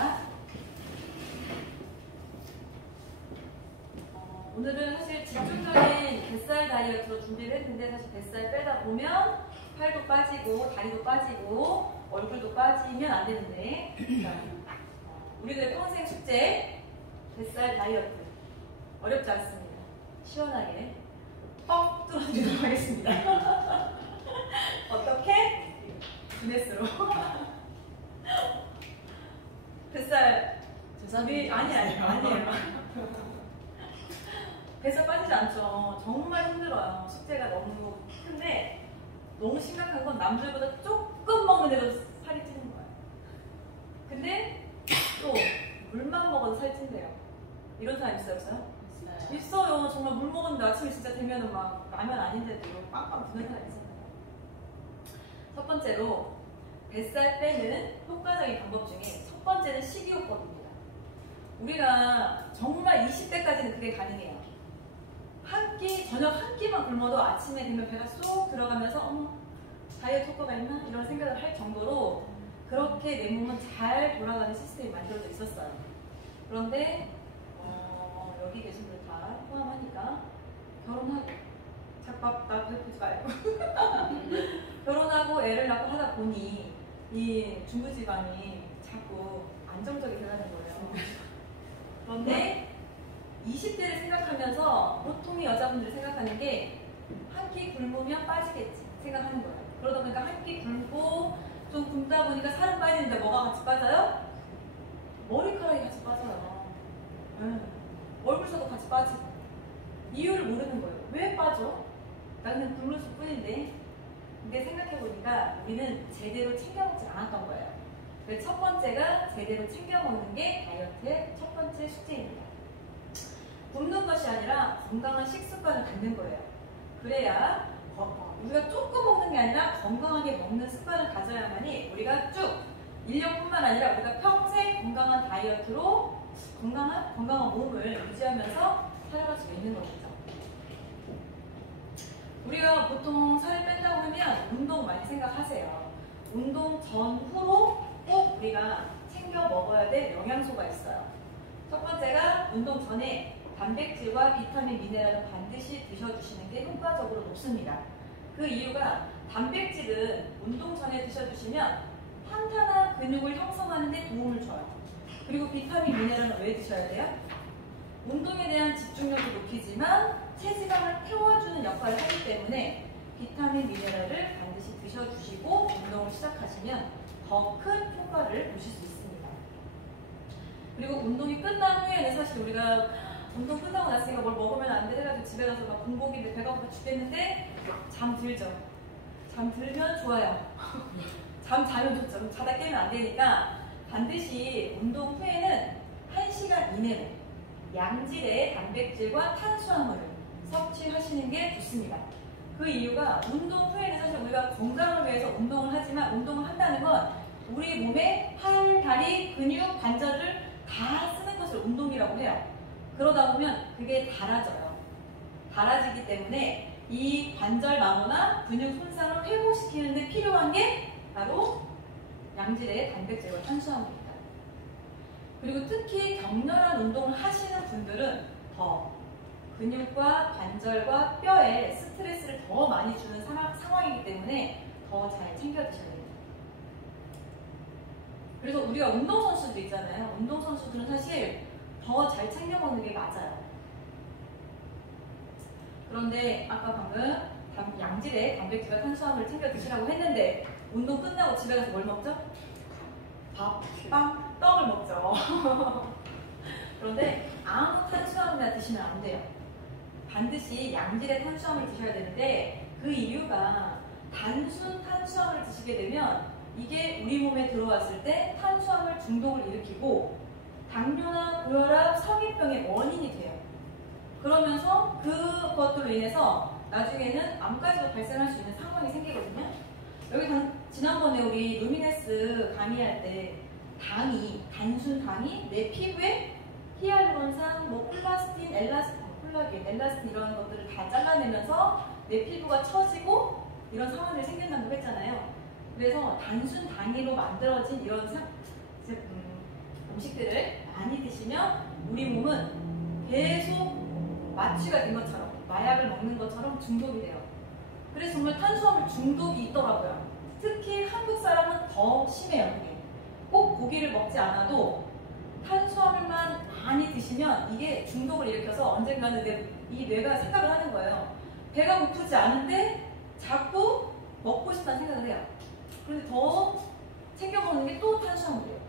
하겠습니다. 오늘은 사실 집중적인 뱃살 다이어트로 준비를 했는데 사실 뱃살 빼다 보면 팔도 빠지고 다리도 빠지고 얼굴도 빠지면 안 되는데 우리들의 평생 숙제 뱃살 다이어트 어렵지 않습니다. 시원하게 뻥 뚫어주도록 하겠습니다. 어떻게? 기네스로 뱃살 아니에요. 뱃살 빠지지 않죠. 정말 힘들어요. 숙제가 너무 큰데 너무 심각한 건 남들보다 조금 먹는데도 살이 찌는 거예요. 근데 또 물만 먹어도 살이 찐대요. 이런 사람 있어요? 없어요? 있어요. 정말 물 먹었는데 아침에 진짜 되면은 막 라면 아닌데도 빵빵 드는 사람 있어요. 첫 번째로 뱃살 빼는 효과적인 방법 중에 첫 번째는 식이요법입니다. 우리가 정말 20대까지는 그게 가능해요. 저녁 한 끼만 굶어도 아침에 되면 배가 쏙 들어가면서 다이어트 효과가 있나? 이런 생각을 할 정도로 그렇게 내 몸은 잘 돌아가는 시스템이 만들어져 있었어요. 그런데 여기 계신 분들 다 포함하니까 결혼하고 작밥 나 배고프지 말고 결혼하고 애를 낳고 하다 보니 이 중부지방이 자꾸 안정적이 되라는 거예요. 그런데 20대를 생각하면서 보통의 여자분들이 생각하는 게 한 끼 굶으면 빠지겠지 생각하는 거예요. 그러다 보니까 한 끼 굶고 좀 굶다 보니까 살은 빠지는데 뭐가 같이 빠져요? 머리카락이 같이 빠져요. 얼굴살도 같이 빠지고 이유를 모르는 거예요. 왜 빠져? 나는 굶었을 뿐인데. 근데 생각해보니까 우리는 제대로 챙겨 먹지 않았던 거예요. 그래서 첫 번째가 제대로 챙겨 먹는 게 다이어트의 첫 번째 숙제입니다. 굶는 것이 아니라 건강한 식습관을 갖는 거예요. 그래야 우리가 조금 먹는 게 아니라 건강하게 먹는 습관을 가져야만이 우리가 쭉 1년뿐만 아니라 우리가 평생 건강한 다이어트로 건강한 몸을 유지하면서 살아갈 수 있는 거겠죠. 우리가 보통 살을 뺀다고 하면 운동 많이 생각하세요. 운동 전후로 꼭 우리가 챙겨 먹어야 될 영양소가 있어요. 첫 번째가 운동 전에 단백질과 비타민, 미네랄을 반드시 드셔주시는 게 효과적으로 높습니다. 그 이유가 단백질은 운동 전에 드셔주시면 탄탄한 근육을 형성하는 데 도움을 줘요. 그리고 비타민, 미네랄은 왜 드셔야 돼요? 운동에 대한 집중력을 높이지만 체지방을 태워주는 역할을 하기 때문에 비타민, 미네랄을 반드시 드셔주시고 운동을 시작하시면 더 큰 효과를 보실 수 있습니다. 그리고 운동이 끝난 후에는 사실 우리가 운동 끝나고 났으니까 뭘 먹으면 안 돼 해가지고 집에 가서 막 공복인데 배가 고파 죽겠는데 잠 들죠. 잠 들면 좋아요. 잠 자면 좋죠. 자다 깨면 안 되니까 반드시 운동 후에는 1시간 이내로 양질의 단백질과 탄수화물을 섭취하시는 게 좋습니다. 그 이유가 운동 후에는 사실 우리가 건강을 위해서 운동을 하지만 운동을 한다는 건 우리 몸에 팔, 다리, 근육, 관절을 다 쓰는 것을 운동이라고 해요. 그러다 보면 그게 닳아져요. 닳아지기 때문에 이 관절 마모나 근육 손상을 회복시키는 데 필요한 게 바로 양질의 단백질과 탄수화물입니다. 그리고 특히 격렬한 운동을 하시는 분들은 더 근육과 관절과 뼈에 스트레스를 더 많이 주는 상황이기 때문에 더 잘 챙겨 드셔야 됩니다. 그래서 우리가 운동선수도 있잖아요. 운동선수들은 사실 더 잘 챙겨 먹는 게 맞아요. 그런데 아까 방금 양질의 단백질과 탄수화물을 챙겨 드시라고 했는데 운동 끝나고 집에 가서 뭘 먹죠? 밥, 빵, 떡을 먹죠. 그런데 아무 탄수화물이나 드시면 안 돼요. 반드시 양질의 탄수화물을 드셔야 되는데 그 이유가 단순 탄수화물을 드시게 되면 이게 우리 몸에 들어왔을 때 탄수화물 중독을 일으키고 당뇨나 고혈압, 성인병의 원인이 돼요. 그러면서 그것들로 인해서 나중에는 암까지도 발생할 수 있는 상황이 생기거든요. 여기 지난번에 우리 루미네스 강의할 때 단순 당이 내 피부에 히알루론산, 플라스틴, 콜라겐, 엘라스틴 이런 것들을 다 잘라내면서 내 피부가 처지고 이런 상황들이 생긴다고 했잖아요. 그래서 단순 단위로 만들어진 이런 음식들을 많이 드시면 우리 몸은 계속 마취가 된 것처럼, 마약을 먹는 것처럼 중독이 돼요. 그래서 정말 탄수화물 중독이 있더라고요. 특히 한국 사람은 더 심해요. 그게. 꼭 고기를 먹지 않아도 탄수화물만 많이 드시면 이게 중독을 일으켜서 언젠가는 이 뇌가 생각을 하는 거예요. 배가 고프지 않은데 자꾸 먹고 싶다는 생각을 해요. 그런데 더 챙겨 먹는 게 또 탄수화물이에요.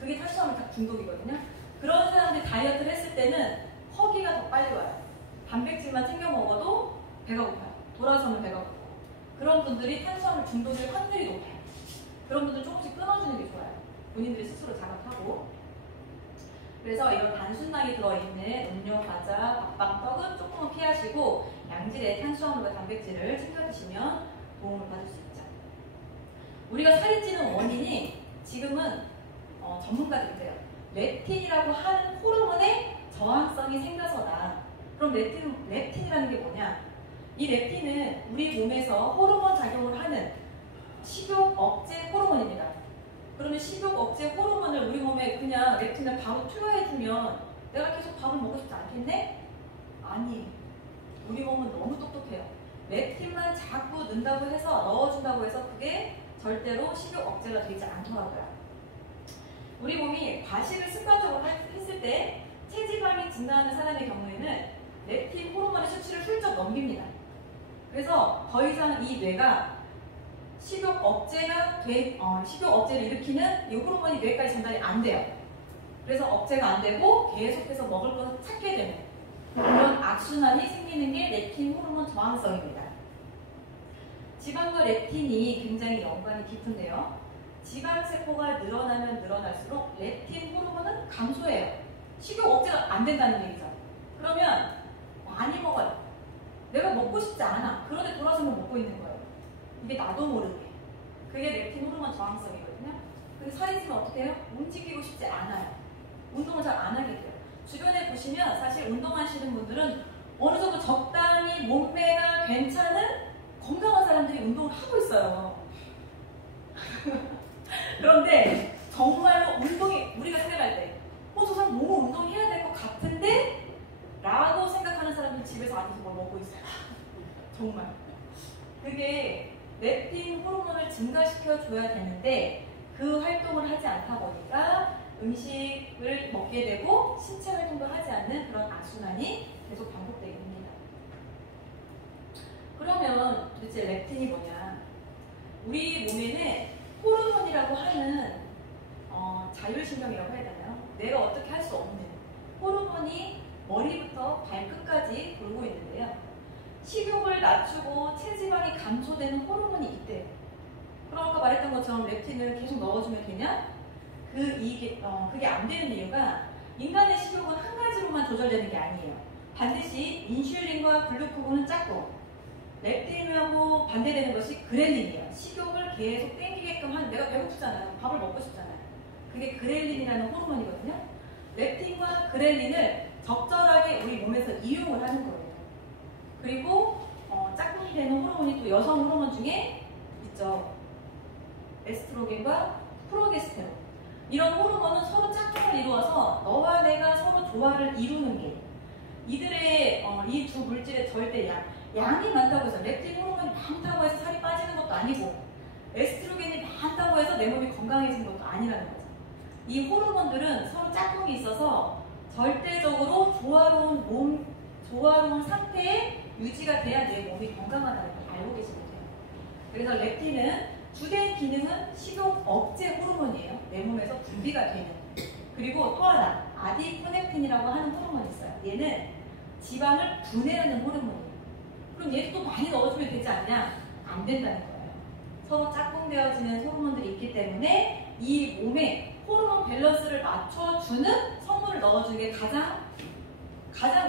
그게 탄수화물 중독이거든요. 그런 사람들이 다이어트를 했을 때는 허기가 더 빨리 와요. 단백질만 챙겨 먹어도 배가 고파요. 돌아서면 배가 고파요. 그런 분들이 탄수화물 중독일 확률이 높아요. 그런 분들 조금씩 끊어주는 게 좋아요. 본인들이 스스로 자각하고. 그래서 이런 단순당이 들어있는 음료, 과자, 밥빵, 떡은 조금은 피하시고 양질의 탄수화물과 단백질을 챙겨 드시면 도움을 받을 수 있죠. 우리가 살이 찌는 원인이 지금은 전문가들이 그래요. 렙틴이라고 하는 호르몬의 저항성이 생겨서다. 그럼 렙틴이라는 게 뭐냐? 이 렙틴은 우리 몸에서 호르몬 작용을 하는 식욕 억제 호르몬입니다. 그러면 식욕 억제 호르몬을 우리 몸에 그냥 렙틴을 바로 투여해주면 내가 계속 밥을 먹고 싶지 않겠네? 아니에요. 우리 몸은 너무 똑똑해요. 렙틴만 자꾸 넣는다고 해서, 넣어준다고 해서 그게 절대로 식욕 억제가 되지 않더라고요. 우리 몸이 과식을 습관적으로 했을 때 체지방이 증가하는 사람의 경우에는 렙틴 호르몬의 수치를 훌쩍 넘깁니다. 그래서 더 이상 이 뇌가 식욕 억제를 일으키는 이 호르몬이 뇌까지 전달이 안 돼요. 그래서 억제가 안 되고 계속해서 먹을 것을 찾게 되는 그런 악순환이 생기는 게 렙틴 호르몬 저항성입니다. 지방과 렙틴이 굉장히 연관이 깊은데요. 지방세포가 늘어나면 늘어날수록 렙틴 호르몬은 감소해요. 식욕 억제가 안 된다는 얘기죠. 그러면 많이 먹어요. 내가 먹고 싶지 않아. 그런데 돌아서면 먹고 있는 거예요. 이게 나도 모르게. 그게 렙틴 호르몬 저항성이거든요. 근데 살이 찌면 어떻게 해요? 움직이고 싶지 않아요. 운동을 잘 안 하게 돼요. 주변에 보시면 사실 운동하시는 분들은 어느 정도 적당히 몸매가 괜찮은 건강한 사람들이 운동을 하고 있어요. 그런데 정말로 운동이, 우리가 생각할 때 저 사람 너무 운동해야 될 것 같은데? 라고 생각하는 사람들이 집에서 앉아서 뭘 먹고 있어요. 정말. 그게 렙틴 호르몬을 증가시켜줘야 되는데 그 활동을 하지 않다 보니까 음식을 먹게 되고 신체 활동도 하지 않는 그런 악순환이 계속 반복되게 됩니다. 그러면 도대체 렙틴이 뭐냐? 우리 몸에는 호르몬이라고 하는 자율신경이라고 해야 되나요? 내가 어떻게 할 수 없는 호르몬이 머리부터 발끝까지 돌고 있는데요. 식욕을 낮추고 체지방이 감소되는 호르몬이 있대요. 그럼 아까 말했던 것처럼 렙틴을 계속 넣어주면 되냐? 그게 안 되는 이유가 인간의 식욕은 한 가지로만 조절되는 게 아니에요. 반드시 인슐린과 글루코곤은 짝꿍, 렙틴하고 반대되는 것이 그렐린이에요. 식욕을 계속 땡기게끔 하는, 내가 배고프잖아요. 밥을 먹고 싶잖아요. 그게 그렐린이라는 호르몬이거든요. 렙틴과 그렐린을 적절하게 우리 몸에서 이용을 하는 거예요. 그리고 짝꿍이 되는 호르몬이 또 여성 호르몬 중에 있죠. 에스트로겐과 프로게스테론. 이런 호르몬은 서로 짝꿍을 이루어서 너와 내가 서로 조화를 이루는 게 이들의 이 두 물질의 절대 양이 많다고 해서 렙틴 호르몬이 많다고 해서 살이 빠지는 것도 아니고 에스트로겐이 많다고 해서 내 몸이 건강해지는 것도 아니라는 거죠. 이 호르몬들은 서로 짝꿍이 있어서 절대적으로 조화로운 상태에 유지가 돼야 내 몸이 건강하다는 걸 알고 계시면 돼요. 그래서 렙틴은 주된 기능은 식욕 억제 호르몬이에요. 내 몸에서 분비가 되는. 그리고 또 하나 아디포넥틴이라고 하는 호르몬이 있어요. 얘는 지방을 분해하는 호르몬이에요. 그럼 얘도 또 많이 넣어주면 되지 않냐? 안 된다는 거예요. 서로 짝꿍되어지는 호르몬들이 있기 때문에 이 몸에 호르몬 밸런스를 맞춰주는 성분을 넣어주는 게 가장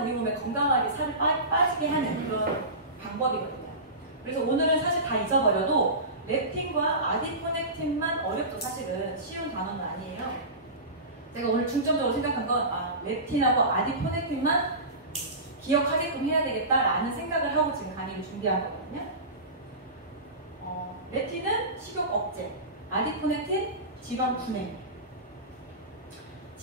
우리 몸에 건강하게 살을 빠지게 하는 그런 방법이거든요. 그래서 오늘은 사실 다 잊어버려도 렙틴과 아디포넥틴만 어렵죠. 사실은 쉬운 단어는 아니에요. 제가 오늘 중점적으로 생각한 건 렙틴하고 아디포넥틴만 기억하게끔 해야 되겠다라는 생각을 하고 지금 강의를 준비한 거거든요. 렙틴은 식욕 억제, 아디포넥틴 지방 분해.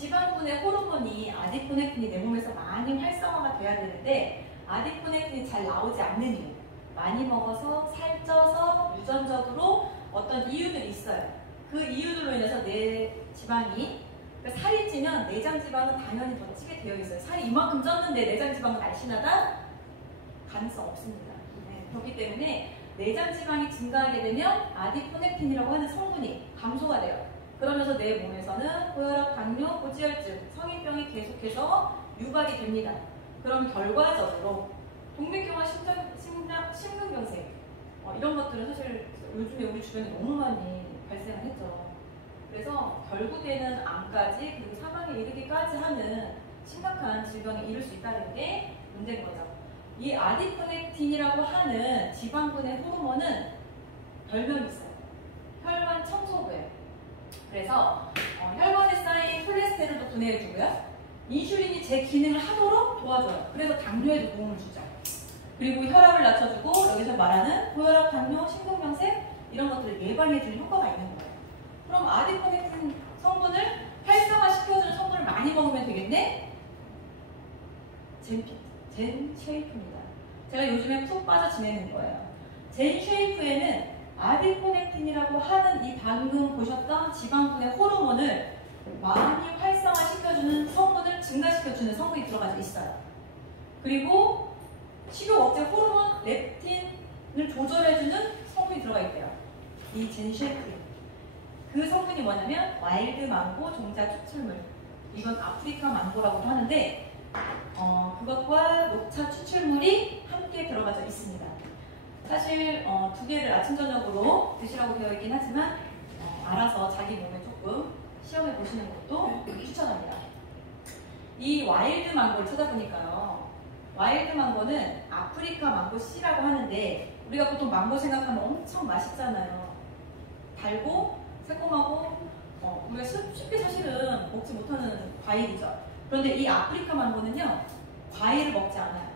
지방분해 호르몬이 아디포넥틴이 내 몸에서 많이 활성화가 돼야 되는데 아디포넥틴이 잘 나오지 않는 이유, 많이 먹어서 살쪄서 유전적으로 어떤 이유들이 있어요. 그 이유들로 인해서 내 지방이, 그러니까 살이 찌면 내장 지방은 당연히 더 찌게 되어 있어요. 살이 이만큼 쪘는데 내장 지방은 날씬하다? 가능성 없습니다. 네, 그렇기 때문에 내장 지방이 증가하게 되면 아디포넥틴이라고 하는 성분이 감소가 돼요. 그러면서 내 몸에서는 고혈압, 당뇨, 고지혈증, 성인병이 계속해서 유발이 됩니다. 그럼 결과적으로 동맥경화, 심근경색 이런 것들은 사실 요즘에 우리 주변에 너무 많이 발생을 했죠. 그래서 결국에는 암까지 그리고 사망에 이르기까지 하는 심각한 질병에 이를 수 있다는 게 문제인 거죠. 이 아디포넥틴이라고 하는 지방분해 호르몬은 별명이 있어요. 혈관 청소부예요. 그래서 혈관에 쌓인 콜레스테롤도 분해해주고요. 인슐린이 제 기능을 하도록 도와줘요. 그래서 당뇨에도 도움을 주죠. 그리고 혈압을 낮춰주고 여기서 말하는 고혈압, 당뇨, 심근경색 이런 것들을 예방해주는 효과가 있는 거예요. 그럼 아디포넥틴 성분을 활성화시켜주는 성분을 많이 먹으면 되겠네? 젠 쉐이프입니다. 제가 요즘에 푹 빠져 지내는 거예요. 젠 쉐이프에는 아디포넥틴이라고 하는 이 방금 보셨던 지방분해 호르몬을 많이 활성화시켜주는 성분을 증가시켜주는 성분이 들어가 있어요. 그리고 식욕 억제 호르몬 렙틴을 조절해주는 성분이 들어가 있대요. 이 젠 쉐이프에. 그 성분이 뭐냐면 와일드 망고 종자 추출물. 이건 아프리카 망고라고도 하는데 그것과 녹차 추출물이 함께 들어가져 있습니다. 사실 두 개를 아침 저녁으로 드시라고 되어 있긴 하지만 알아서 자기 몸에 조금 시험해 보시는 것도 추천합니다. 이 와일드 망고를 찾아보니까요. 와일드 망고는 아프리카 망고 씨라고 하는데 우리가 보통 망고 생각하면 엄청 맛있잖아요. 달고 새콤하고 우리가 쉽게 사실은 먹지 못하는 과일이죠. 그런데 이 아프리카 망고는요. 과일을 먹지 않아요.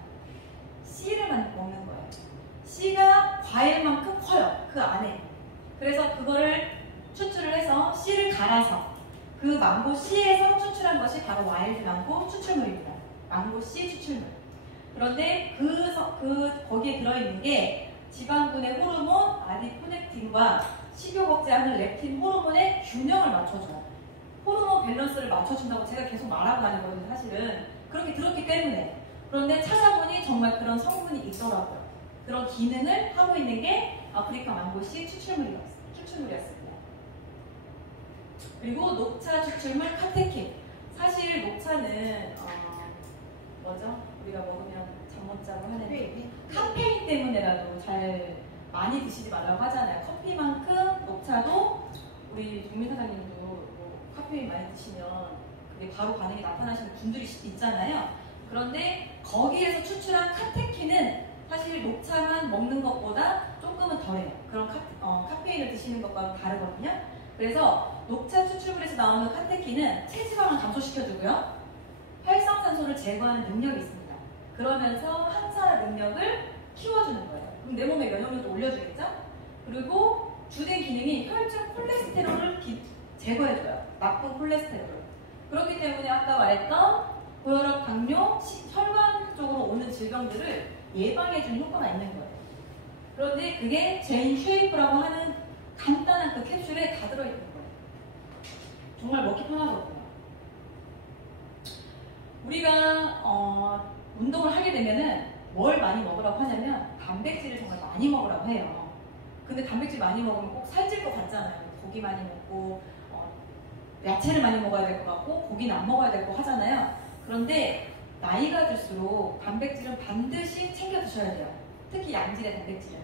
씨를만 먹는 거예요. 씨가 과일만큼 커요. 그 안에. 그래서 그거를 추출을 해서 씨를 갈아서 그 망고 씨에서 추출한 것이 바로 와일드 망고 추출물입니다. 망고 씨 추출물. 그런데 거기에 들어있는 게 지방분해 호르몬 아디포넥틴과 식욕 억제하는 렙틴 호르몬의 균형을 맞춰줘요. 호르몬 밸런스를 맞춰준다고 제가 계속 말하고 다니거든요. 사실은 그렇게 들었기 때문에. 그런데 찾아보니 정말 그런 성분이 있더라고요. 그런 기능을 하고 있는 게 아프리카 망고씨 추출물이었습니다. 그리고 녹차 추출물 카테킨. 사실 녹차는 뭐죠? 우리가 먹으면 잠 못 자고 하는 카페인 때문에라도 잘 많이 드시지 말라고 하잖아요. 커피만큼 녹차도 우리 동민 사장님도 카페인 많이 드시면 그게 바로 반응이 나타나시는 분들이 있잖아요. 그런데 거기에서 추출한 카테킨은 사실 녹차만 먹는 것보다 조금은 덜해요. 그런 카페인을 드시는 것과는 다르거든요. 그래서 녹차 추출물에서 나오는 카테킨은 체지방을 감소시켜주고요. 활성산소를 제거하는 능력이 있습니다. 그러면서 항산화 능력을 키워주는 거예요. 그럼 내 몸의 면역력도 올려주겠죠? 그리고 주된 기능이 혈중 콜레스테롤을 제거해줘요. 나쁜 콜레스테롤을. 그렇기 때문에 아까 말했던 고혈압, 당뇨, 혈관 쪽으로 오는 질병들을 예방해주는 효과가 있는 거예요. 그런데 그게 젠 쉐이프라고 하는 간단한 그 캡슐에 다 들어있는 거예요. 정말 먹기 편하거든요. 우리가 운동을 하게 되면은 뭘 많이 먹으라고 하냐면 단백질을 정말 많이 먹으라고 해요. 근데 단백질 많이 먹으면 꼭 살찔 것 같잖아요. 고기 많이 먹고 야채를 많이 먹어야 될 것 같고 고기는 안 먹어야 될 것 하잖아요. 그런데 나이가 들수록 단백질은 반드시 챙겨 드셔야 돼요. 특히 양질의 단백질은.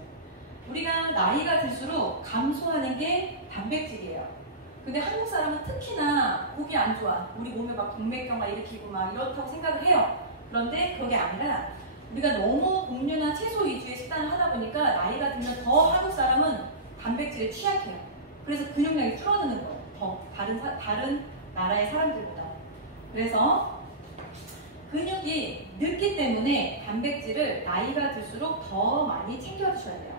우리가 나이가 들수록 감소하는 게 단백질이에요. 근데 한국 사람은 특히나 고기 안 좋아. 우리 몸에 막 동맥경화 일으키고 막 이렇다고 생각을 해요. 그런데 그게 아니라 우리가 너무 곡류나 채소 위주의 식단을 하다 보니까 나이가 들면 더 한국 사람은 단백질에 취약해요. 그래서 근육량이 줄어드는 거예요. 더 다른 나라의 사람들보다. 그래서 근육이 늙기 때문에 단백질을 나이가 들수록 더 많이 챙겨 드셔야 돼요.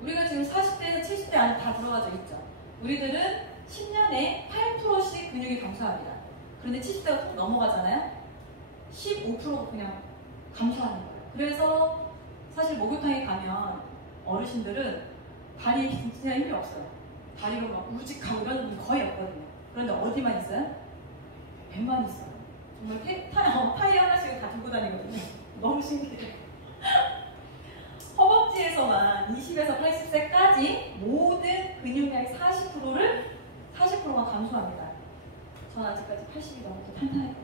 우리가 지금 40대에서 70대 안에 다 들어가져 있죠. 우리들은 10년에 8%씩 근육이 감소합니다. 그런데 70대가 훅 넘어가잖아요. 15%가 그냥 감소하는 거예요. 그래서 사실 목욕탕에 가면 어르신들은 다리 진짜 힘이 없어요. 다리로 막 우직하고 이런 분 거의 없거든요. 그런데 어디만 있어요? 배만 있어요. 정말 타이 하나씩은 다 들고 다니거든요. 너무 신기해요. 허벅지에서만 20에서 80세까지 모든 근육량의 40%가 감소합니다. 전 아직까지 80이 넘어서 탄탄할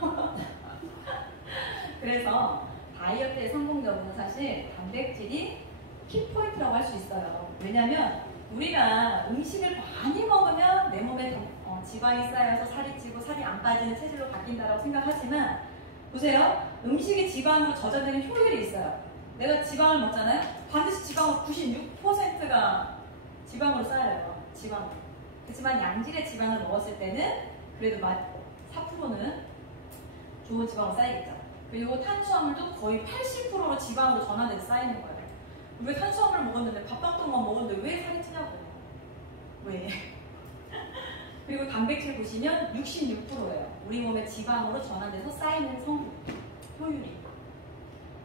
것 같아요. 그래서 다이어트의 성공 여부는 사실 단백질이 키포인트라고 할 수 있어요. 왜냐면 우리가 음식을 많이 먹으면 내 몸에 지방이 쌓여서 살이 찌고 살이 안 빠지는 체질로 바뀐다고 생각하지만 보세요. 음식이 지방으로 저장되는 효율이 있어요. 내가 지방을 먹잖아요. 반드시 지방은 96%가 지방으로 쌓여요. 지방. 그렇지만 양질의 지방을 먹었을 때는 그래도 4%는 좋은 지방으로 쌓이겠죠. 그리고 탄수화물도 거의 80%로 지방으로 전환돼서 쌓이는 거예요. 우리가 탄수화물을 먹었는데 밥빵떡만 먹었는데 왜 살이 찌냐고요. 왜? 그리고 단백질 보시면 66%예요. 우리 몸의 지방으로 전환돼서 쌓이는 성분, 효율이.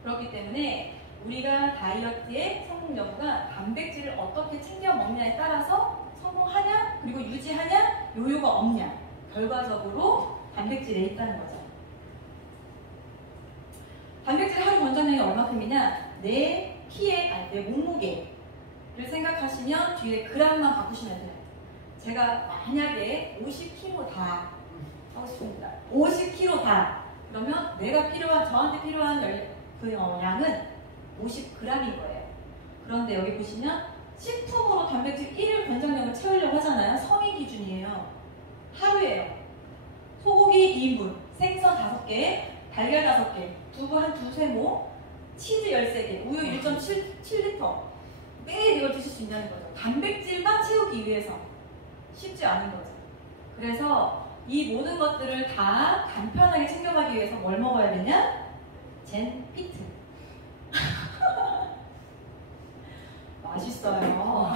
그렇기 때문에 우리가 다이어트의 성공 여부가 단백질을 어떻게 챙겨 먹냐에 따라서 성공하냐, 그리고 유지하냐, 요요가 없냐. 결과적으로 단백질에 있다는 거죠. 단백질 하루 권장량이 얼마큼이냐? 내 몸무게를 생각하시면 뒤에 그램만 바꾸시면 돼요. 제가 만약에 50kg 다 하고 싶습니다. 50kg 다. 그러면 저한테 필요한 양은 50g인 거예요. 그런데 여기 보시면 식품으로 단백질 1일 권장량을 채우려고 하잖아요. 성인 기준이에요. 하루에요. 소고기 2인분, 생선 5개, 달걀 5개, 두부 한 2-3모, 치즈 13개, 우유 1.7리터. 매일 이걸 드실 수 있냐는 거죠. 단백질만 채우기 위해서. 쉽지 않은 거죠. 그래서 이 모든 것들을 다 간편하게 챙겨가기 위해서 뭘 먹어야 되냐? 젠피트. 맛있어요.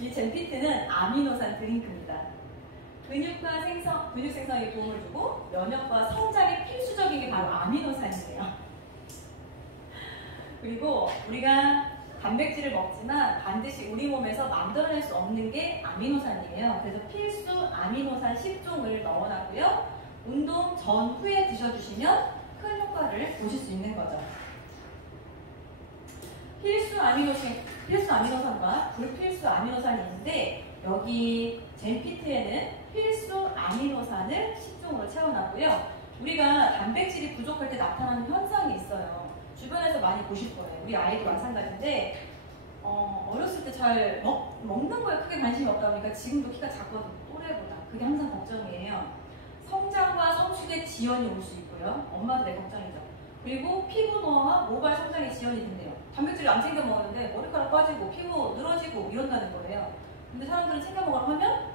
이 젠피트는 아미노산 드링크입니다. 근육 생성에 도움을 주고 면역과 성장에 필수적인 게 바로 아미노산이에요. 그리고 우리가 단백질을 먹지만 반드시 우리 몸에서 만들어낼 수 없는 게 아미노산이에요. 그래서 필수 아미노산 10종을 넣어놨고요. 운동 전후에 드셔주시면 큰 효과를 보실 수 있는 거죠. 필수 아미노산과 불필수 아미노산이 있는데 여기 젠피트에는 필수 아미노산을 10종으로 채워놨고요. 우리가 단백질이 부족할 때 나타나는 현상이 있어요. 주변에서 많이 보실 거예요. 우리 아이도 마찬가지인데 어렸을 때 잘 먹는 거에 크게 관심이 없다 보니까 지금도 키가 작거든요. 또래보다. 그게 항상 걱정이에요. 성장과 성숙의 지연이 올 수 있고요. 엄마도 내 걱정이죠. 그리고 피부 노화와 모발 성장의 지연이 된대요. 단백질을 안 챙겨 먹었는데 머리카락 빠지고 피부 늘어지고 이런다는 거예요. 근데 사람들은 챙겨 먹으라고 하면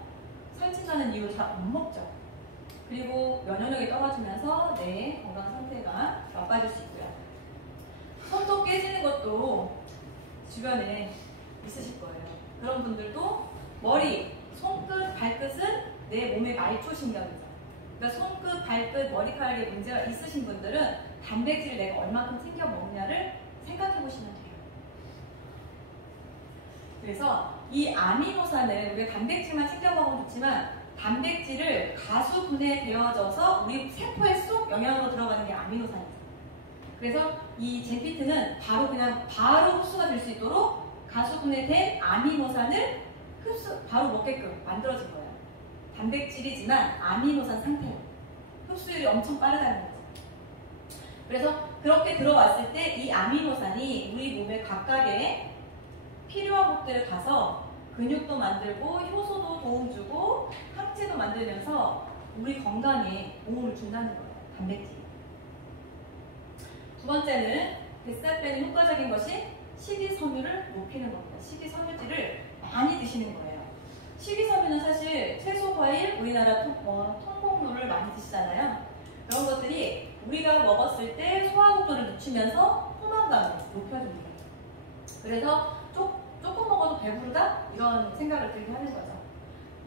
살찐다는 이유로 잘 안 먹죠. 그리고 면역력이 떨어지면서 내 건강 상태가 나빠질 수 있고요. 손톱 깨지는 것도 주변에 있으실 거예요. 그런 분들도 머리, 손끝, 발끝은 내 몸의 말초신경이죠. 그러니까 손끝, 발끝, 머리카락에 문제가 있으신 분들은 단백질을 내가 얼마큼 챙겨 먹느냐를 생각해 보시면 돼요. 그래서 이 아미노산을 우리가 단백질만 챙겨 먹으면 좋지만 단백질을 가수 분해되어져서 우리 세포에 쏙 영양으로 들어가는 게 아미노산이죠. 그래서 이 젠피트는 바로 흡수가 될 수 있도록 가수 분해된 아미노산을 바로 먹게끔 만들어진 거예요. 단백질이지만 아미노산 상태로 흡수율이 엄청 빠르다는 거죠. 그래서 그렇게 들어왔을 때 이 아미노산이 우리 몸의 각각의 필요한 곳들을 가서 근육도 만들고 효소도 도움 주고 항체도 만들면서 우리 건강에 도움을 준다는 거예요. 단백질이. 두 번째는 뱃살 빼는 효과적인 것이 식이섬유를 높이는 겁니다. 식이섬유질을 많이 드시는 거예요. 식이섬유는 사실 채소, 과일, 우리나라 통곡물을 많이 드시잖아요. 그런 것들이 우리가 먹었을 때 소화속도를 늦추면서 포만감을 높여줍니다. 그래서 조금 먹어도 배부르다? 이런 생각을 들게 하는 거죠.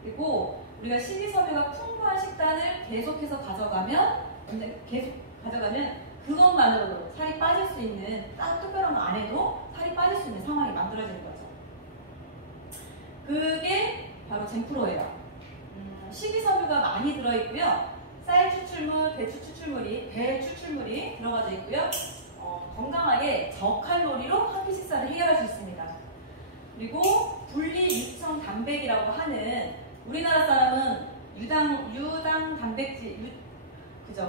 그리고 우리가 식이섬유가 풍부한 식단을 계속해서 가져가면 그것만으로도 살이 빠질 수 있는, 딱 특별한 거 안 해도 살이 빠질 수 있는 상황이 만들어지는 거죠. 그게 바로 젠프로예요. 식이섬유가 많이 들어있고요. 쌀 추출물, 배 추출물이 들어가져 있고요. 건강하게 저칼로리로 한 끼 식사를 해결할 수 있습니다. 그리고 분리유청 단백이라고 하는, 우리나라 사람은 유당 단백질,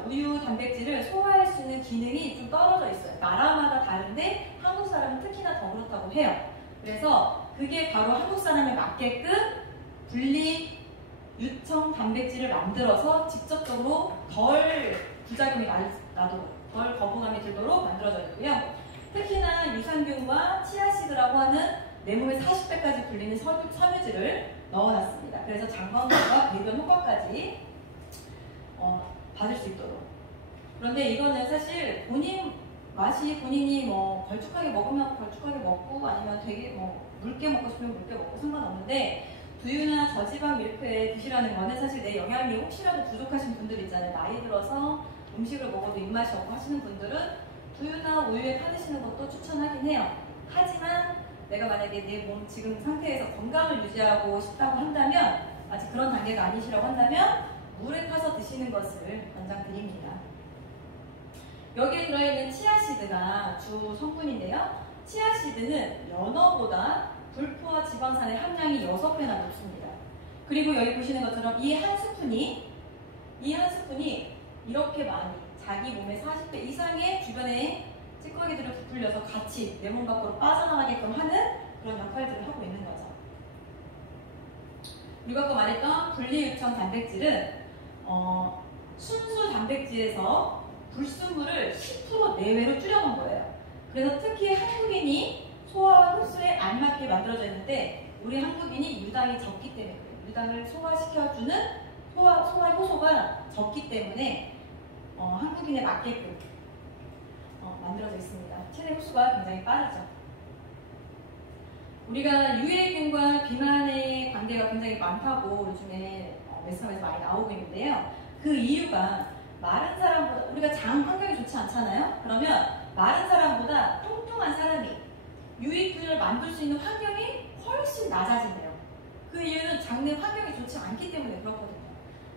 우유 단백질을 소화할 수 있는 기능이 좀 떨어져 있어요. 나라마다 다른데 한국 사람은 특히나 더 그렇다고 해요. 그래서 그게 바로 한국 사람에 맞게끔 분리유청 단백질을 만들어서 직접적으로 덜 부작용이 나도록, 덜 거부감이 들도록 만들어져 있고요. 특히나 유산균과 치아씨드라고 하는 내 몸의 40배까지 불리는 섬유질을 넣어놨습니다. 그래서 장 건강과 배변 효과까지 받을 수 있도록. 그런데 이거는 사실 본인이 뭐 걸쭉하게 먹으면 걸쭉하게 먹고, 아니면 되게 뭐 묽게 먹고 싶으면 묽게 먹고 상관없는데, 두유나 저지방 밀크에 드시라는 거는 사실 내 영양이 혹시라도 부족하신 분들 있잖아요. 나이 들어서 음식을 먹어도 입맛이 없고 하시는 분들은 두유나 우유에 타드시는 것도 추천하긴 해요. 하지만 내가 만약에 내 몸 지금 상태에서 건강을 유지하고 싶다고 한다면, 아직 그런 단계가 아니시라고 한다면 물에 타서 드시는 것을 권장드립니다. 여기에 들어있는 치아씨드가 주 성분인데요. 치아씨드는 연어보다 불포화 지방산의 함량이 6배나 높습니다. 그리고 여기 보시는 것처럼 이 한 스푼이 이렇게 많이 자기 몸의 40배 이상의 주변에 찌꺼기들을 부풀려서 같이 내 몸 밖으로 빠져나가게끔 하는 그런 역할들을 하고 있는 거죠. 그리고 아까 말했던 분리유청 단백질은 순수 단백질에서 불순물을 10% 내외로 줄여놓은 거예요. 그래서 특히 한국인이 소화와 흡수에 안 맞게 만들어져 있는데, 우리 한국인이 유당이 적기 때문에 그래요. 유당을 소화시켜주는 소화 효소가 적기 때문에 한국인에 맞게끔 만들어져 있습니다. 체내 흡수가 굉장히 빠르죠. 우리가 유해균과 비만의 관계가 굉장히 많다고 요즘에 매스컴에서 많이 나오고 있는데요. 그 이유가 마른 사람보다, 우리가 장 환경이 좋지 않잖아요. 그러면 마른 사람보다 뚱뚱한 사람이 유익균을 만들 수 있는 환경이 훨씬 낮아진대요. 그 이유는 장내 환경이 좋지 않기 때문에 그렇거든요.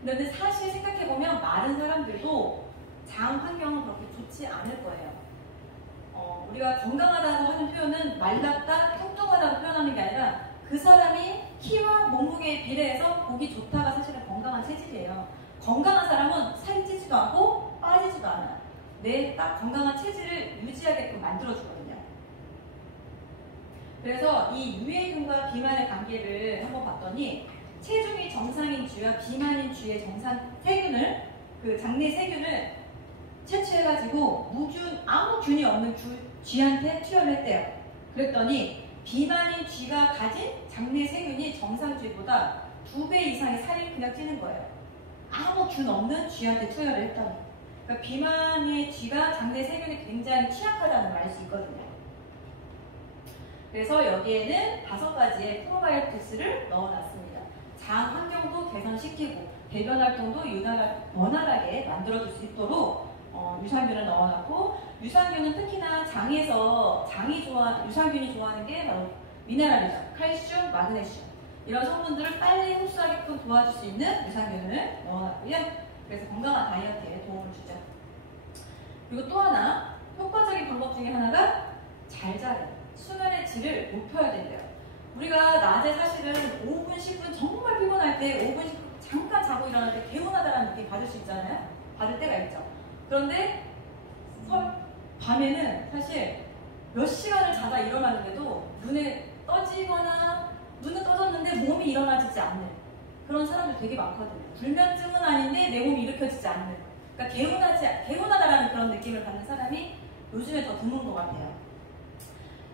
근데 사실 생각해보면 마른 사람들도 장 환경은 그렇게 좋지 않을 거예요. 우리가 건강하다고 하는 표현은 말랐다, 뚱뚱하다고 표현하는 게 아니라 그 사람이 키와 몸무게에 비례해서 보기 좋다가 사실은 건강한 체질이에요. 건강한 사람은 살이 찌지도 않고 빠지지도 않아요. 내 딱 건강한 체질을 유지하게끔 만들어주거든요. 그래서 이 유해균과 비만의 관계를 한번 봤더니, 체중이 정상인 쥐와 비만인 쥐의 세균을, 그 장내 세균을 채취해가지고 아무 균이 없는 쥐한테 투여를 했대요. 그랬더니 비만인 쥐가 가진 장내 세균이 정상 쥐보다 2배 이상의 살이 그냥 찌는 거예요. 아무 균 없는 쥐한테 투여를 했더니. 그러니까 비만의 쥐가 장내 세균이 굉장히 취약하다는 걸 알 수 있거든요. 그래서 여기에는 5가지의 프로바이오틱스를 넣어놨습니다. 장 환경도 개선시키고 배변 활동도 원활하게 만들어줄 수 있도록 유산균을 넣어놨고, 유산균은 특히나 유산균이 좋아하는 게 바로 미네랄이죠. 칼슘, 마그네슘, 이런 성분들을 빨리 흡수하게끔 도와줄 수 있는 유산균을 넣어놨고요. 그래서 건강한 다이어트에 도움을 주죠. 그리고 또 하나, 효과적인 방법 중에 하나가 잘 자는, 수면의 질을 높여야 된대요. 우리가 낮에 사실은 5분, 10분 정말 피곤할 때 5분, 10분 잠깐 자고 일어날 때 개운하다는 느낌 받을 수 있잖아요. 받을 때가 있죠. 그런데 밤에는 사실 몇 시간을 자다 일어나는데도 눈은 떠졌는데 몸이 일어나지지 않는 그런 사람들 되게 많거든요. 불면증은 아닌데 내 몸이 일으켜지지 않는, 그러니까 개운하다라는 그런 느낌을 받는 사람이 요즘에 더 드문 것 같아요.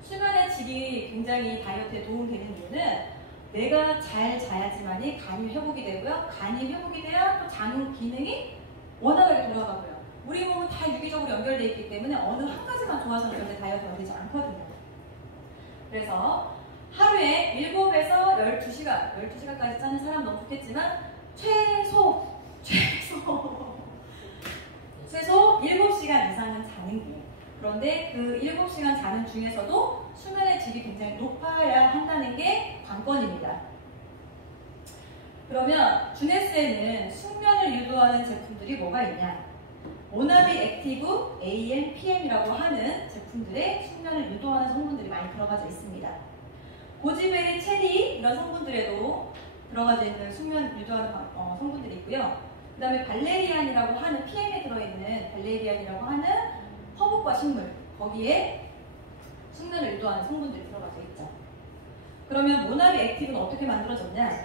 수면의 질이 굉장히 다이어트에 도움되는 이유는, 내가 잘 자야지만이 간이 회복이 되고요. 간이 회복이 돼야 또 장 기능이 원활하게 돌아가고요. 우리 몸은 다 유기적으로 연결되어 있기 때문에 어느 한 가지만 좋아서는 절대 다이어트가 되지 않거든요. 그래서 하루에 7에서 12시간까지 짜는 사람 너무 좋겠지만 최소 7시간 이상은 자는 게. 그런데 그 7시간 자는 중에서도 수면의 질이 굉장히 높아야 한다는 게 관건입니다. 그러면 주네스에는 숙면을 유도하는 제품들이 뭐가 있냐? 모나비 액티브 AM, PM이라고 하는 제품들의 숙면을 유도하는 성분들이 많이 들어가져 있습니다. 고지베리, 체리 이런 성분들에도 들어가져 있는 숙면 유도하는 성분들이 있고요. 그 다음에 발레리안이라고 하는 PM에 들어있는 발레리안이라고 하는 허브과 식물, 거기에 숙면을 유도하는 성분들이 들어가져 있죠. 그러면 모나비 액티브는 어떻게 만들어졌냐?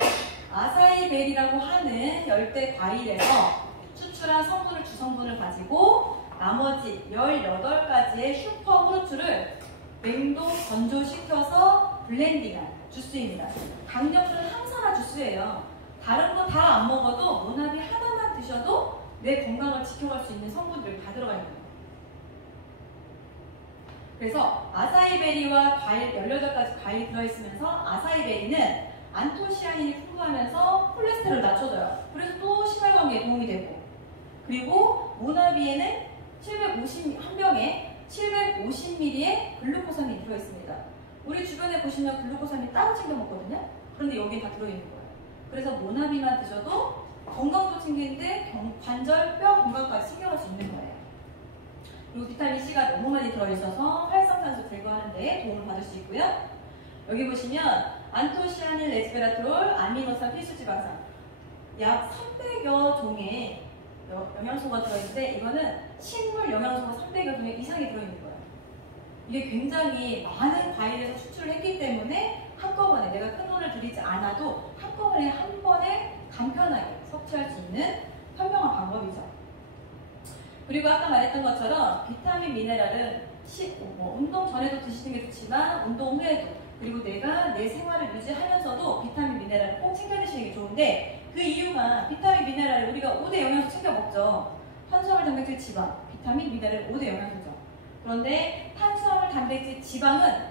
아사이베리라고 하는 열대 과일에서 추출한 성분을 주성분을 가지고 나머지 18가지의 슈퍼 후르츠를 냉동 건조시켜서 블렌딩한 주스입니다. 강력한 항산화 주스예요. 다른 거 다 안 먹어도 모나비 하나만 드셔도 내 건강을 지켜갈 수 있는 성분들이 다 들어가 있는 거예요. 그래서 아사이베리와 과일 18가지 과일이 들어있으면서 아사이베리는 안토시아닌이 풍부하면서 콜레스테롤을 낮춰줘요. 그래서 또 심혈관계에 도움이 되고, 그리고 모나비에는 한 병에 750ml의 글루코산이 들어있습니다. 우리 주변에 보시면 글루코산이 따로 챙겨 먹거든요. 그런데 여기에 다 들어있는 거예요. 그래서 모나비만 드셔도 건강도 챙기는데 관절, 뼈 건강까지 챙겨갈 수 있는 거예요. 그리고 비타민C가 너무 많이 들어있어서 활성산소 제거하는 데 도움을 받을 수 있고요. 여기 보시면 안토시아닌, 레스베라트롤, 아미노산, 필수지방산 약 300여 종의 영양소가 들어있는데, 이거는 식물 영양소가 300여 종의 이상이 들어있는 거예요. 이게 굉장히 많은 과일에서 추출을 했기 때문에 한꺼번에 내가 큰 돈을 들이지 않아도 한꺼번에 한 번에 간편하게 섭취할 수 있는 현명한 방법이죠. 그리고 아까 말했던 것처럼 비타민, 미네랄은 운동 전에도 드시는 게 좋지만 운동 후에도, 그리고 내가 내 생활을 유지하면서도 비타민, 미네랄을 꼭 챙겨 드시는 게 좋은데, 그 이유가 비타민, 미네랄을 우리가 5대 영양소 챙겨 먹죠. 탄수화물, 단백질, 지방, 비타민, 미네랄 5대 영양소죠. 그런데 탄수화물, 단백질, 지방은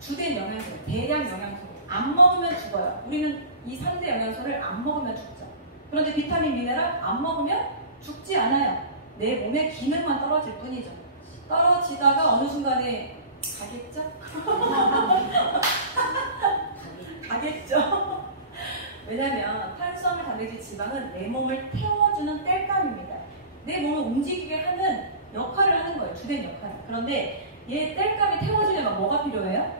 주된 영양소예요. 대량 영양소. 안 먹으면 죽어요. 우리는 이 3대 영양소를 안 먹으면 죽죠. 그런데 비타민, 미네랄 안 먹으면 죽지 않아요. 내 몸의 기능만 떨어질 뿐이죠. 떨어지다가 어느 순간에 가겠죠? 가겠죠? 왜냐면 탄수화물, 단백질, 지방은 내 몸을 태워주는 땔감입니다. 내 몸을 움직이게 하는 역할을 하는 거예요. 주된 역할. 그런데 얘 땔감이 태워지려면 뭐가 필요해요?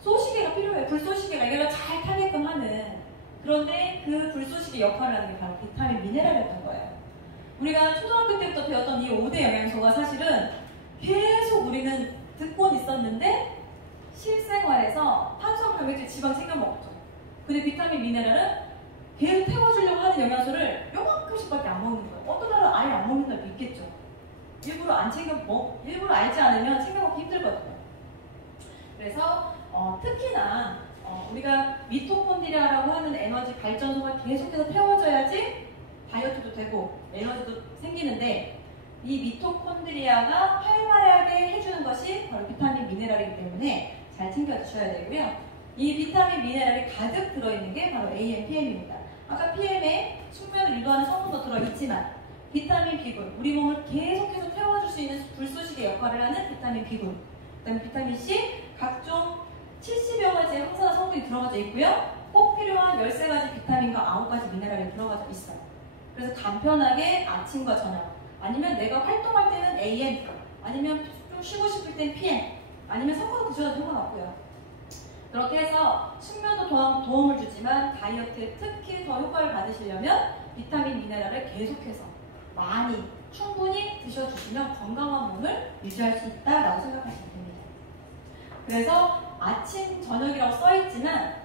쏘시개가 필요해요. 불쏘시개가 이걸 잘 타게끔 하는. 그런데 그 불쏘시개 역할을 하는 게 바로 비타민, 미네랄이었던 거예요. 우리가 초등학교 때부터 배웠던 이 5대 영양소가 사실은 계속 우리는 듣곤 있었는데 실생활에서 탄수화물, 단백질, 지방 챙겨 먹었죠. 근데 비타민, 미네랄은 계속 태워주려고 하는 영양소를 요만큼씩밖에 안 먹는 거예요. 어떤 날은 아예 안 먹는 날도 있겠죠. 일부러 알지 않으면 챙겨 먹기 힘들거든요. 그래서 특히나 우리가 미토콘드리아라고 하는 에너지 발전소가 계속해서 태워져야지 다이어트도 되고 에너지도 생기는데, 이 미토콘드리아가 활발하게 해주는 것이 바로 비타민, 미네랄이기 때문에 잘 챙겨 드셔야 되고요. 이 비타민, 미네랄이 가득 들어있는 게 바로 AM, PM입니다. 아까 PM에 숙면을 유도하는 성분도 들어있지만 비타민 B군, 우리 몸을 계속해서 태워줄 수 있는 불쏘시개 역할을 하는 비타민 B군, 그 다음에 비타민 C, 각종 70여 가지의 항산화 성분이 들어가져 있고요. 꼭 필요한 13가지 비타민과 9가지 미네랄이 들어가져 있어요. 그래서 간편하게 아침과 저녁, 아니면 내가 활동할 때는 AM, 아니면 좀 쉬고 싶을 땐 PM, 아니면 섞어서 드셔도 상관없고요. 그렇게 해서 숙면도 도움을 주지만 다이어트에 특히 더 효과를 받으시려면 비타민, 미네랄을 계속해서 많이 충분히 드셔주시면 건강한 몸을 유지할 수 있다라고 생각하시면 됩니다. 그래서 아침, 저녁이라고 써있지만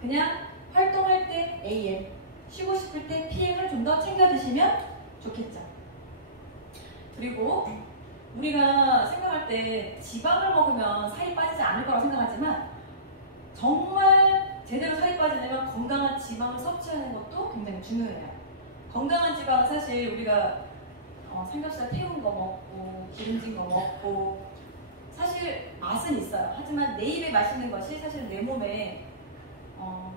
그냥 활동할 때 AM, 쉬고 싶을 때 PM을 좀 더 챙겨 드시면 좋겠죠. 그리고 우리가 생각할 때 지방을 먹으면 살이 빠지지 않을 거라고 생각하지만 정말 제대로 살이 빠지려면 건강한 지방을 섭취하는 것도 굉장히 중요해요. 건강한 지방은 사실 우리가 삼겹살 태운 거 먹고 기름진 거 먹고 사실 맛은 있어요. 하지만 내 입에 맛있는 것이 사실 내 몸에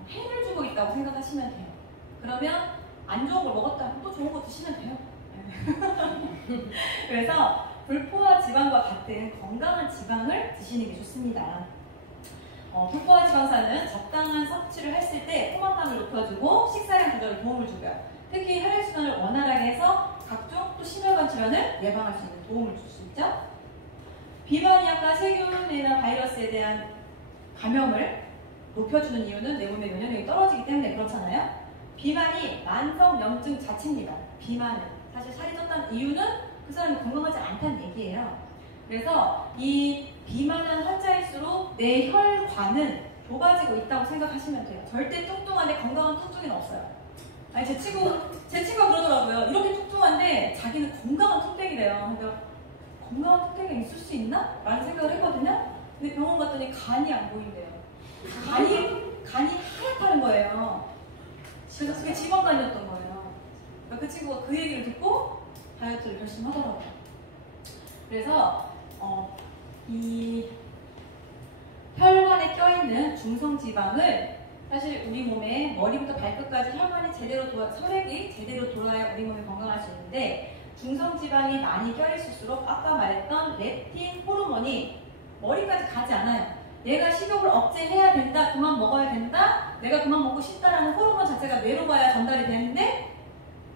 해를 주고 있다고 생각하시면 돼요. 그러면 안 좋은 걸 먹었다. 또 좋은 거 드시면 돼요. 그래서 불포화 지방과 같은 건강한 지방을 드시는 게 좋습니다. 불포화 지방산은 적당한 섭취를 했을 때 포만감을 높여주고 식사량 조절에 도움을 주고요. 특히 혈액순환을 원활하게 해서 각종 또 심혈관 질환을 예방할 수 있는 도움을 줄 수 있죠. 비만약과 세균이나 바이러스에 대한 감염을 높여주는 이유는 내 몸의 면역력이 떨어지기 때문에 그렇잖아요. 비만이 만성염증 자체입니다. 비만은 사실 살이 쪘다는 이유는 그 사람이 건강하지 않다는 얘기예요. 그래서 이 비만한 환자일수록 내 혈관은 좁아지고 있다고 생각하시면 돼요. 절대 뚱뚱한데 건강한 뚱뚱이는 없어요. 아니 제 친구가 그러더라고요. 이렇게 뚱뚱한데 자기는 건강한 뚱땡이래요. 그러니까 건강한 뚱땡이가 있을 수 있나? 라는 생각을 했거든요. 근데 병원 갔더니 간이 안 보인대요. 간이 하얗다는 거예요. 그래서 그게 지방간이었던 거예요. 그러니까 그 친구가 그 얘기를 듣고 다이어트를 결심하더라고요. 그래서 이 혈관에 껴있는 중성지방을 사실 우리 몸에 머리부터 발끝까지 혈관이 혈액이 제대로 돌아야 우리 몸이 건강할 수 있는데 중성지방이 많이 껴있을수록 아까 말했던 렙틴 호르몬이 머리까지 가지 않아요. 내가 식욕을 억제해야 된다, 그만 먹어야 된다, 내가 그만 먹고 싶다라는 호르몬 자체가 뇌로 가야 전달이 되는데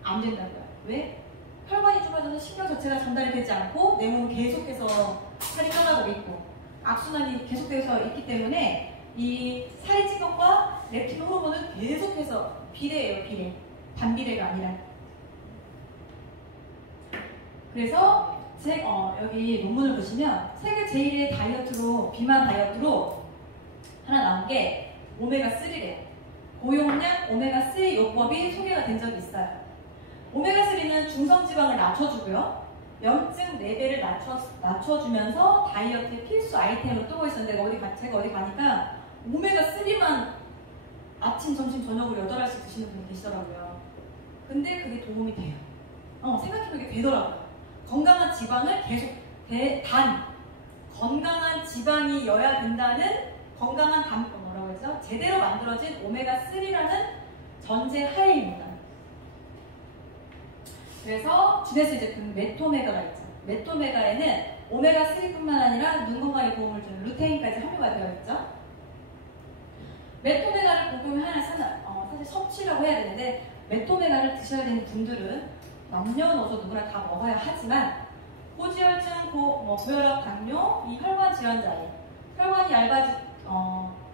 안 된다고요. 왜? 혈관이 좁아져서 신경 자체가 전달이 되지 않고 내 몸은 계속해서 살이 쪄나가고 있고 악순환이 계속돼서 있기 때문에 이 살이 찐 것과 렙틴 호르몬은 계속해서 비례예요. 비례. 반비례가 아니라. 그래서 여기 논문을 보시면 세계 제1의 다이어트로 비만 다이어트로 하나 나온 게 오메가3래요. 고용량 오메가3 요법이 소개가 된 적이 있어요. 오메가3는 중성지방을 낮춰주고요. 염증 레벨을 낮춰주면서 다이어트의 필수 아이템으로 뜨고 있었는데 제가 어디 가니까 오메가3만 아침, 점심, 저녁으로 8알씩 드시는 분이 계시더라고요. 근데 그게 도움이 돼요. 생각해보니까 되더라고요. 건강한 지방을 계속 건강한 지방이여야 된다는 건강한 뭐라고 하죠? 제대로 만들어진 오메가3라는 전제 하에입니다. 그래서 주네스 제품 메토메가가 있죠. 메토메가에는 오메가3뿐만 아니라 눈 건강에 도움을 주는 루테인까지 함유가 되어 있죠. 메토메가를 복용하는 사실 섭취라고 해야 되는데 메토메가를 드셔야 되는 분들은 남녀노소 누구나 다 먹어야 하지만 고지혈증, 고혈압, 당뇨, 이 혈관 질환자에 혈관이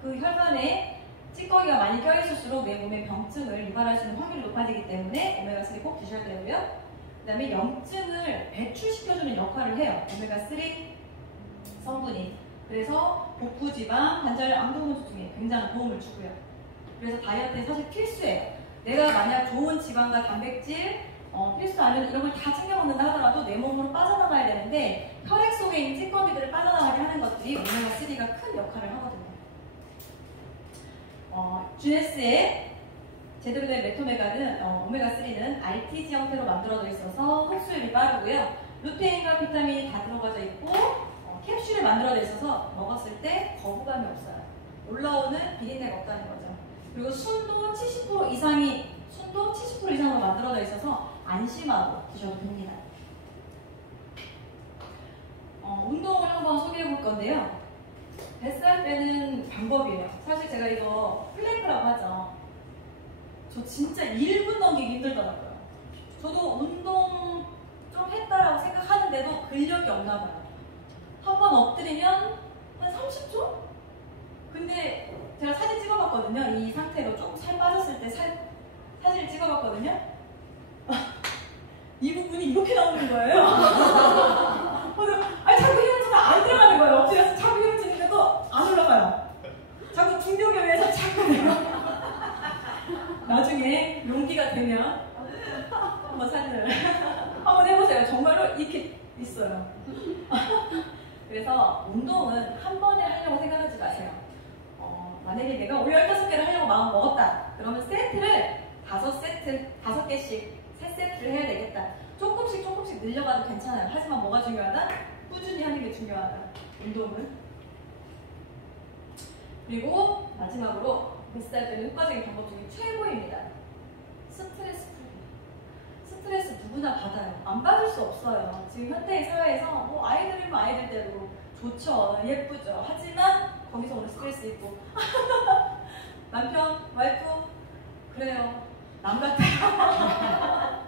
그 혈관에 찌꺼기가 많이 껴있을수록 내 몸의 병증을 유발할 수 있는 확률이 높아지기 때문에 오메가3 꼭 드셔야 되고요. 그 다음에 염증을 배출시켜주는 역할을 해요. 오메가3 성분이. 그래서 복부지방, 관절 암도근 조충에 굉장한 도움을 주고요. 그래서 다이어트에 사실 필수예요. 내가 만약 좋은 지방과 단백질, 필수 아니면 이런 걸 다 챙겨 먹는다 하더라도 내 몸으로 빠져나가야 되는데 혈액 속에 있는 찌꺼기들을 빠져나가게 하는 것들이 오메가3가 큰 역할을 하거든요. 주네스의 제대로 된 메토메가는 오메가3는 RTG 형태로 만들어져 있어서 흡수율이 빠르고요. 루테인과 비타민이 다 들어가져 있고 캡슐에 만들어져 있어서 먹었을 때 거부감이 없어요. 올라오는 비린내가 없다는 거죠. 그리고 순도 70% 이상으로 만들어져 있어서 안심하고 드셔도 됩니다. 운동을 한번 소개해 볼 건데요. 뱃살 빼는 방법이에요. 사실 제가 이거 플랭크라고 하죠. 저 진짜 1분 넘기기 힘들더라고요. 저도 운동 좀 했다라고 생각하는데도 근력이 없나 봐요. 한 번 엎드리면 한 30초? 근데 제가 사진 찍어봤거든요. 이 상태로 조금 살 빠졌을 때 사진을 찍어봤거든요. 이 부분이 이렇게 나오는 거예요. 자꾸 힘을 안 들어가는 거예요. 엎드려서 자꾸 힘을 주는데도 안 올라가요. 자꾸 중력에 의해서 자꾸 내가 나중에 용기가 되면 한번 사진을 한번 해보세요. 정말로 이렇게 있어요. 그래서 운동은 한 번에 하려고 생각하지 마세요. 만약에 내가 오늘 15개를 하려고 마음 먹었다. 그러면 세트를 5개씩 3세트를 해야 되겠다. 조금씩 늘려가도 괜찮아요. 하지만 뭐가 중요하다? 꾸준히 하는 게 중요하다. 운동은. 그리고 마지막으로 뱃살 빼는 효과적인 방법 중에 최고입니다. 누구나 받아요. 안 받을 수 없어요. 지금 현대의 사회에서 뭐 아이들이면 아이들대로 좋죠. 예쁘죠. 하지만 거기서 오는 스트레스 있고 남편, 와이프 그래요. 남 같아요.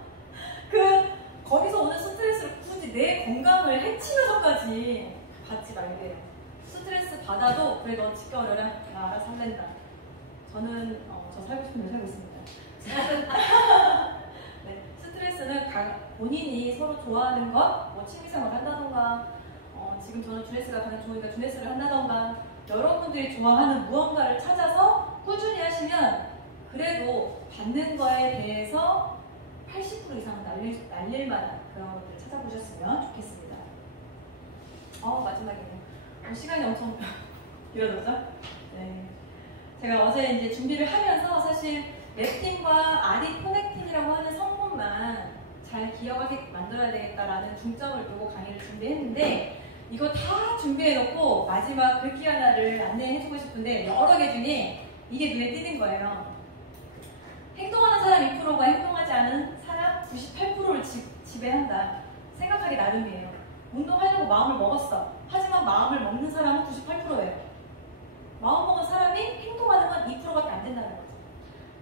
거기서 오는 스트레스를 굳이 내 건강을 해치면서까지 받지 말게요. 스트레스 받아도 그래 너 지켜려라. 나 알아서 살랜다. 저는 저 살고 싶은 대로 살고 있습니다. 네, 스트레스는 본인이 서로 좋아하는 것, 뭐 취미생활 한다던가, 지금 저는 주네스가 가장 좋으니까 주네스를 한다던가, 여러분들이 좋아하는 무언가를 찾아서 꾸준히 하시면 그래도 받는 거에 대해서 80% 이상 날릴 만한 그런 것들을 찾아보셨으면 좋겠습니다. 마지막이네요. 시간이 엄청 길어졌죠? 네. 제가 어제 이제 준비를 하면서 사실 랩팅과 아디포넥틴이라고 하는 성분만 잘 기억하게 만들어야 되겠다라는 중점을 두고 강의를 준비했는데 이거 다 준비해놓고 마지막 글귀 하나를 안내해주고 싶은데 여러 개 중에 이게 눈에 띄는 거예요. 행동하는 사람 2%가 행동하지 않은 사람 98%를 지배한다. 생각하기 나름이에요. 운동하려고 마음을 먹었어. 하지만 마음을 먹는 사람은 98%예요. 마음 먹은 사람이 행동하는 건 2%밖에 안 된다는 거죠.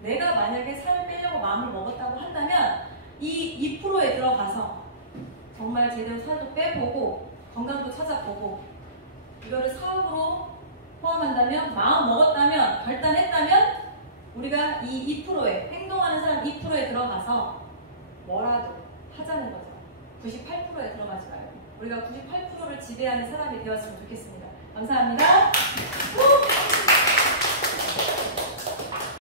내가 만약에 살을 빼려고 마음을 먹었다고 한다면 이 2%에 들어가서 정말 제대로 살도 빼보고 건강도 찾아보고 이거를 사업으로 포함한다면 마음 먹었다면 결단했다면 우리가 이 2%에 행동하는 사람 2%에 들어가서 뭐라도 하자는 거죠. 98%에 들어가지 말고 우리가 98%를 지배하는 사람이 되었으면 좋겠습니다. 감사합니다.